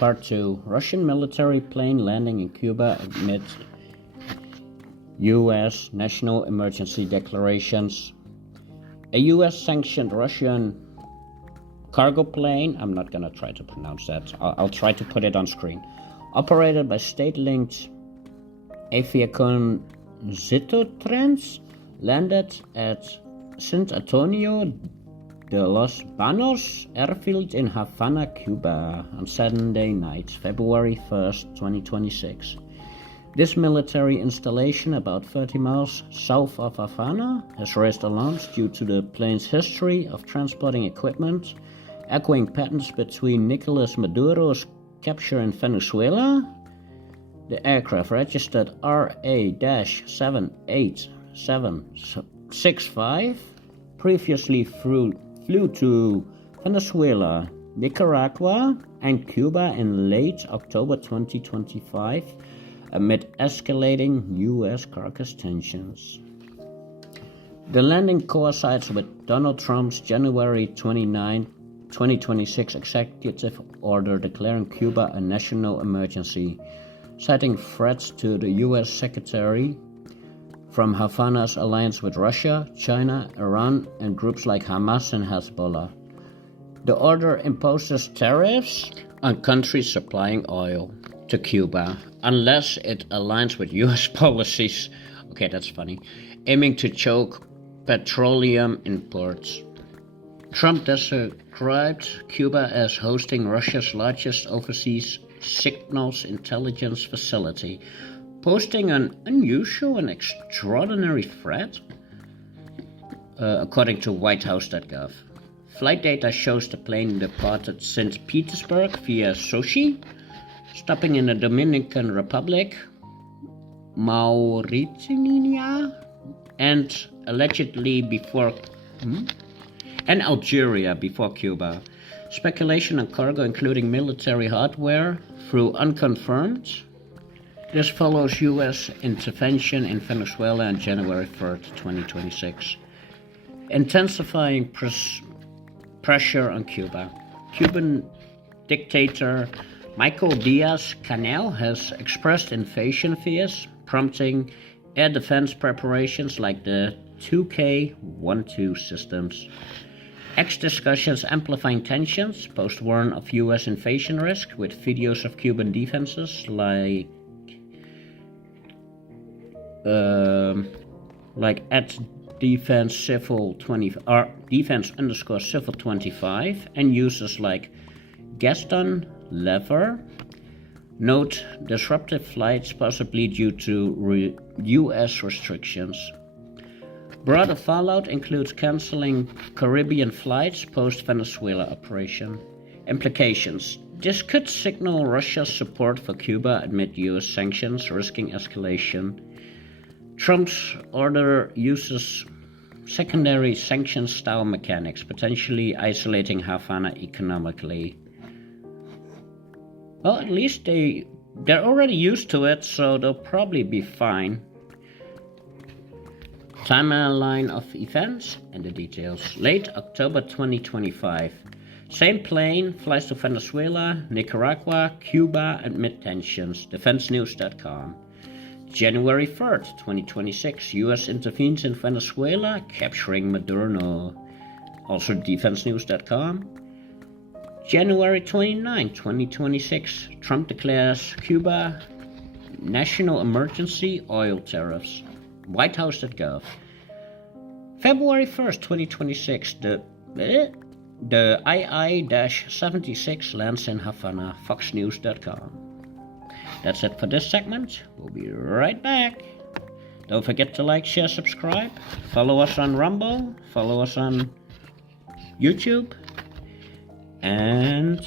Part 2. Russian military plane landing in Cuba amid U.S. national emergency declarations. A U.S.-sanctioned Russian cargo plane, I'm not going to try to pronounce that, I'll try to put it on screen, operated by state-linked Aviacon Zitotrans, landed at San Antonio de los Baños airfield in Havana, Cuba on Saturday night, February 1st, 2026. This military installation, about 30 miles south of Havana, has raised alarms due to the plane's history of transporting equipment, echoing patterns between Nicolás Maduro's capture in Venezuela. The aircraft, registered RA-78765, previously flew to Venezuela, Nicaragua, and Cuba in late October 2025 amid escalating U.S. carcass tensions. The landing coincides with Donald Trump's January 29, 2026 executive order declaring Cuba a national emergency, citing threats to the U.S. Secretary from Havana's alliance with Russia, China, Iran, and groups like Hamas and Hezbollah. The order imposes tariffs on countries supplying oil to Cuba, unless it aligns with U.S. policies, okay, that's funny, aiming to choke petroleum imports. Trump described Cuba as hosting Russia's largest overseas signals intelligence facility, posing an unusual and extraordinary threat, according to whitehouse.gov. Flight data shows the plane departed St. Petersburg via Sochi, stopping in the Dominican Republic, Mauritania, and allegedly and Algeria before Cuba. Speculation on cargo, including military hardware, through unconfirmed. This follows U.S. intervention in Venezuela on January 3rd, 2026, intensifying pressure on Cuba. Cuban dictator Michael Diaz-Canel has expressed invasion fears, prompting air defense preparations like the 2K-12 systems. Discussions amplifying tensions, post-warn of U.S. invasion risk, with videos of Cuban defenses like at defense civil 20 or defense_civil 25, and users like Gaston Lever note disruptive flights possibly due to U.S. restrictions. Broader fallout includes canceling Caribbean flights post-Venezuela operation. Implications: this could signal Russia's support for Cuba amid U.S. sanctions, risking escalation. Trump's order uses secondary sanction-style mechanics, potentially isolating Havana economically. Well, at least they're already used to it, so they'll probably be fine. Timeline of events and the details. Late October 2025. Same plane flies to Venezuela, Nicaragua, Cuba amid tensions. DefenseNews.com. January 3rd, 2026. U.S. intervenes in Venezuela, capturing Maduro. Also DefenseNews.com. January 29, 2026. Trump declares Cuba national emergency, oil tariffs. whitehouse.gov. February 1st, 2026. The II-76 lands in Havana. FoxNews.com. That's it for this segment. We'll be right back. Don't forget to like, share, subscribe. Follow us on Rumble. Follow us on YouTube. And